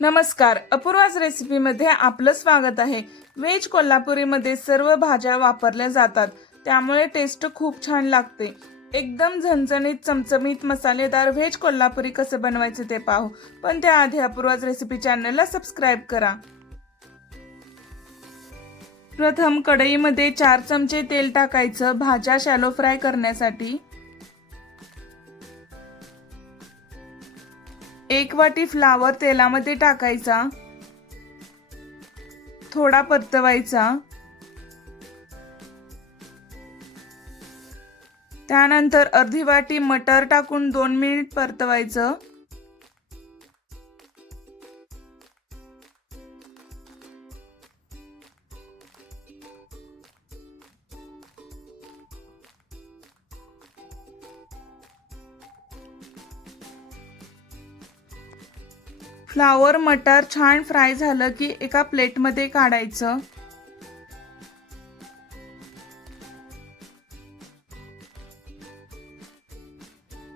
नमस्कार, अपूर्वाच रेसिपीमध्ये आपलं स्वागत आहे। व्हेज कोल्हापुरीमध्ये सर्व भाज्या वापरल्या जातात, त्यामुळे टेस्ट खूप छान लागते। एकदम झणझणीत चमचमीत मसालेदार व्हेज कोल्हापुरी कसं बनवायचं ते पाहू, पण त्याआधी अपूर्वाच रेसिपी चॅनलला सबस्क्राइब करा। प्रथम कढईमध्ये 4 चमचे तेल टाकायचं भाज्या शॅलो फ्राय करण्यासाठी। 1 वाटी फ्लावर तेलामध्ये टाकायचा, थोडा परतवायचा। त्यानंतर अर्धी वाटी मटर टाकून 2 मिनिट परतवायचं। फ्लावर मटर छान फ्राय झालं की एका प्लेटमध्ये काढायचं।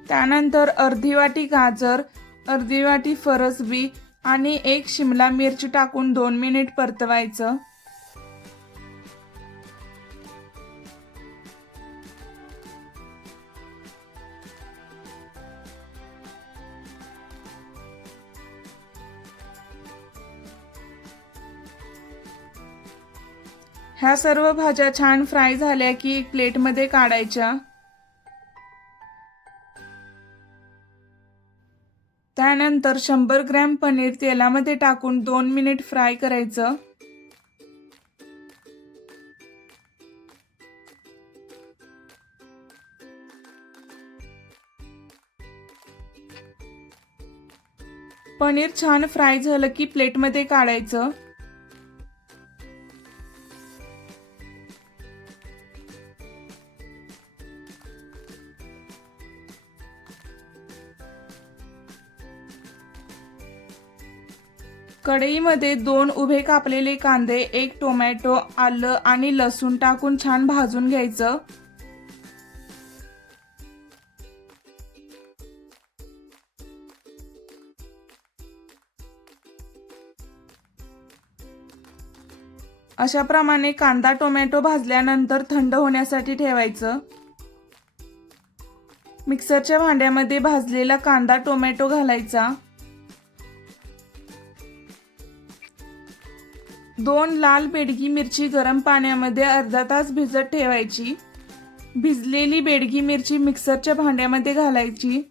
त्यानंतर अर्धी वाटी गाजर, अर्धी वाटी फरसबी आणि 1 शिमला मिरची टाकून 2 मिनिट परतवायचं। ह्या सर्व भाज्या छान फ्राय झाल्या की एक प्लेटमध्ये काढायच्या। त्यानंतर 100 ग्रॅम पनीर तेलामध्ये टाकून 2 मिनिट फ्राय करायचं। पनीर छान फ्राय झालं की प्लेटमध्ये काढायचं। कढईमध्ये 2 उभे कापलेले कांदे, 1 टोमॅटो, आलं आणि लसूण टाकून छान भाजून घ्यायचं। अशा प्रमाणे कांदा टोमॅटो भाजल्यानंतर थंड होण्यासाठी ठेवायचं। मिक्सरच्या भांड्यामध्ये भाजलेला कांदा टोमॅटो घालायचा। 2 लाल बेडगी मिरची गरम पाण्यामध्ये अर्धा तास भिजत ठेवायची। भिजलेली बेडगी मिरची मिक्सरच्या भांड्यामध्ये घालायची।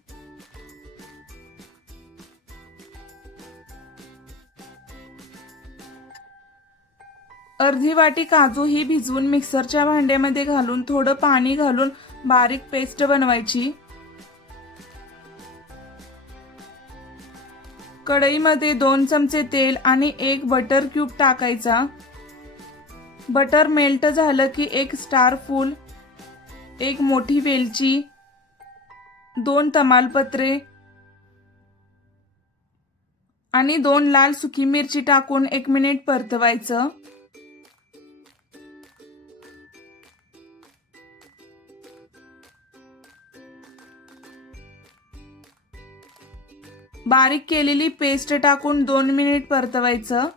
अर्धी वाटी काजू ही भिजवून मिक्सरच्या भांड्यामध्ये घालून थोडं पाणी घालून बारीक पेस्ट बनवायची। कढईमध्ये 2 चमचे तेल आणि 1 बटर क्यूब टाकायचा। बटर मेल्ट झालं की 1 स्टार फूल, 1 मोठी वेलची, 2 तमालपत्रे आणि 2 लाल सुकी मिरची टाकून 1 मिनिट परतवायचं। बारीक केलेली पेस्ट टाकून 2 मिनिट परतवायचं।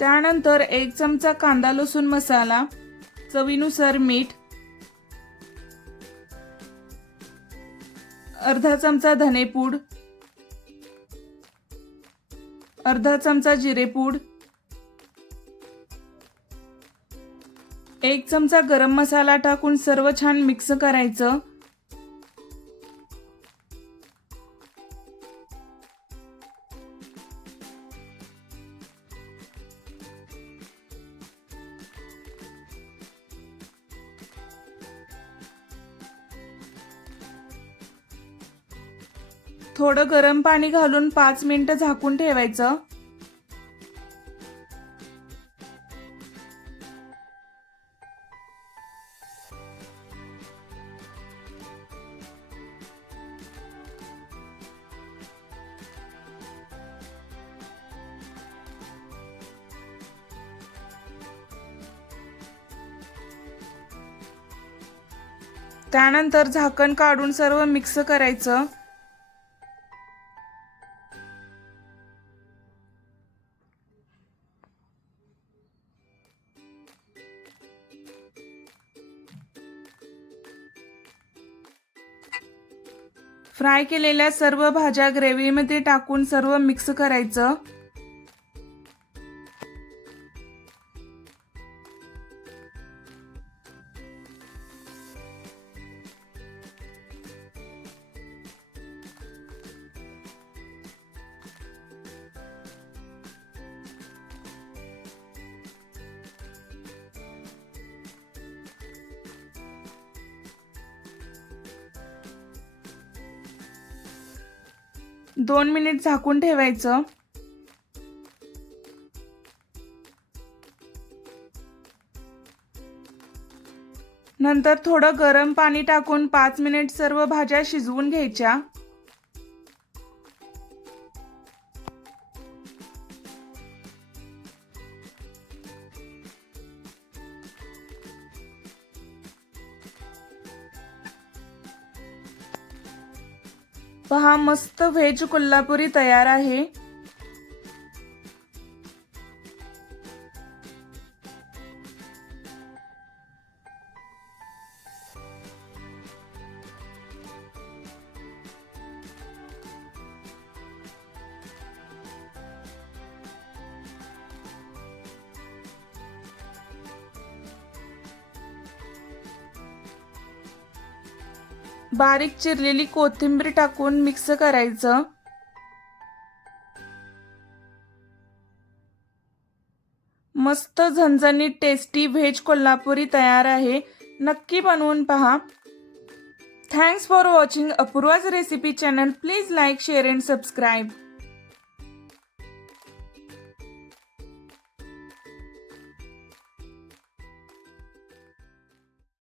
त्यानंतर 1 चमचा कांदा लसूण मसाला, चवीनुसार मीठ, अर्धा चमचा धनेपूड, अर्धा चमचा जिरेपूड, 1 चमचा गरम मसाला टाकून सर्व छान मिक्स करायचं। थोडं गरम पाणी घालून 5 मिनिटं झाकून ठेवायचं। त्यानंतर झाकण काढून सर्व मिक्स करायचं. फ्राय केलेल्या सर्व भाज्या ग्रेव्हीमध्ये टाकून सर्व मिक्स करायचं. दोन मिनिट झाकून ठेवायचं. नंतर थोडं गरम पाणी टाकून 5 मिनिट सर्व भाज्या शिजवून घ्यायच्या. पहा, मस्त व्हेज कोल्हापुरी तयार आहे. बारीक चिरलेली कोथिंबीर टाकून मिक्स करायचं. मस्त झणझणीत टेस्टी व्हेज कोल्हापुरी तयार आहे. नक्की बनवून पहा. Thanks for watching Apurva's recipe channel. Please like, share and subscribe.